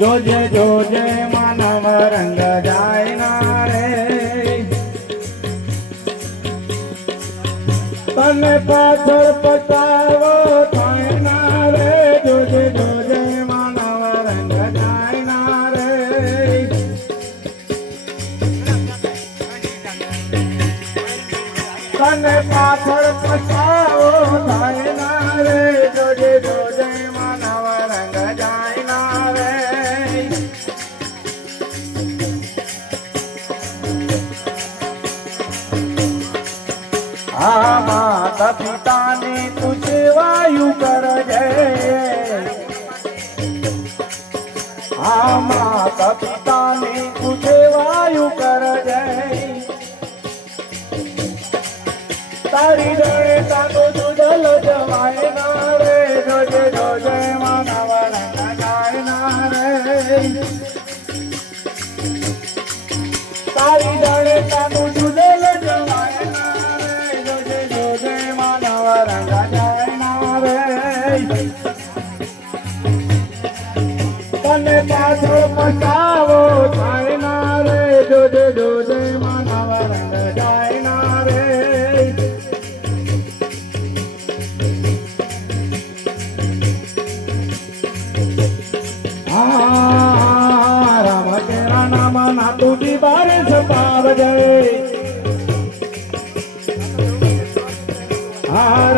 જોજે જોજે માનવ રંગ જાય ના રે તને પાછળ પતાવો થાય ના રે જોજે જોજે માનવ રંગ જાય ના રે તને પાછળ પતાવો થાય ના રે જોજે જોજે માનવ રંગ જાય ના રે આ માતા પિતાની તું સેવાયું કરજે આ માતા પિતાની તું સેવાયું કરજે તારી જણે તાતો જુદલ જવાય ના રે જોજે જોજે માનવ રંગ જાય ના રે તારી જણે તાતો જુદલ જવાય રંગ જાય ના રે તને પાછળ પતાવો થાય ના રે જોજે જોજે માનવ રંગ જાય ના રે રામ તેરા નામ ના તુજી બારે છપાવજે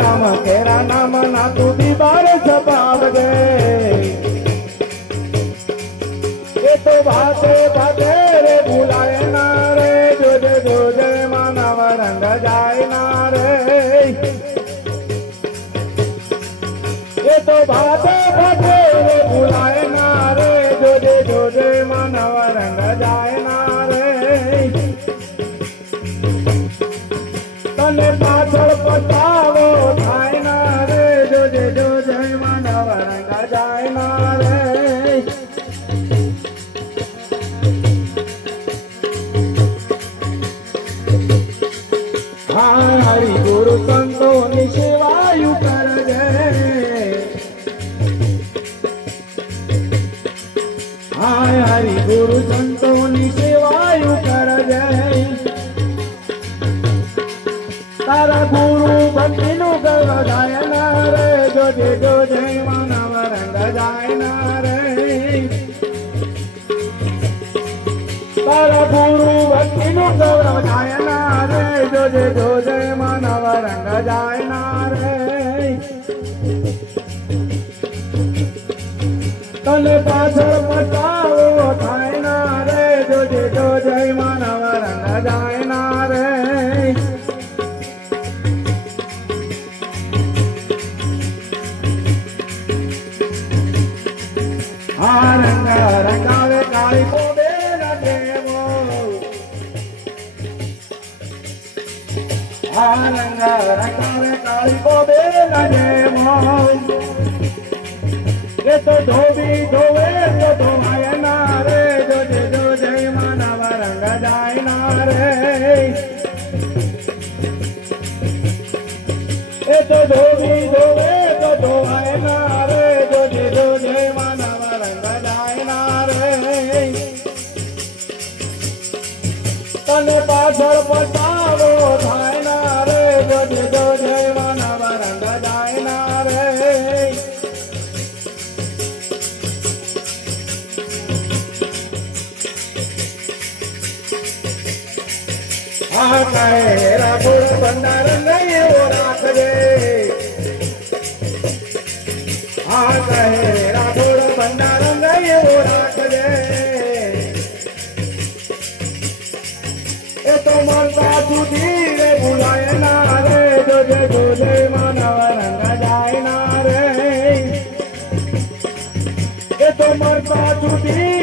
રામ તેરા નામ ના તું દીવાર છપાવજે એ તો ભાતે ભાતે રે ભૂલાય ના રે જોજે જોજે માનવ રંગ જાય ના રે એ તો ભાતે ભાતે રે ભૂલાય ના રે જોજે જોજે માનવ રંગ જાય ના રે તને પાછળ પતાવો થાય ના રે જોજે જોજે માનવ રંગ જાય ના રે હરિ ગુરુ સંતોની સેવાયું કરજે હરિ ગુરુ સંતોની સેવાયું કરજે તારા ગુરુ ભક્તિ નું ગર્વ જાય ના રે જોજે જોજે માનવ રંગ જાય ના રે તારા ગુરુ ભક્તિ નું ગૌરવ જાય ના રે જોજે જોજે માનવ રંગ જાય ના રે તને પાછળ પતાવો થાય ના રે જોજે જોજે માનવ રંગ જાય ના રે રંગ રંગાવે કાળી પોડે દેવો રંગ રંગાવે કાળી પોડે દેવો એ તો ધોબી ધોવે તો ધોવાય ના રે જોજે જોજે માનવ રંગ જાય ના રે એ તો ધોબી ધોવે તો ધોવાય ના રે જોજે જોજે માનવ રંગ જાય ના રે તને પાછળ પતાવો થાય ના રે જોજે જોજે માનવ રંગ જાય ના રે કહેરા ગુરુ ભંડાર નહીં એવો રાખજે કહેરા ગુરુ ભંડાર નહીં એવો રાખજે એ તો મનતા સુધી રે ભૂલાય ના રે જોજે જોજે માનવ રંગ જાય ના રે એ તો મનતા સુધી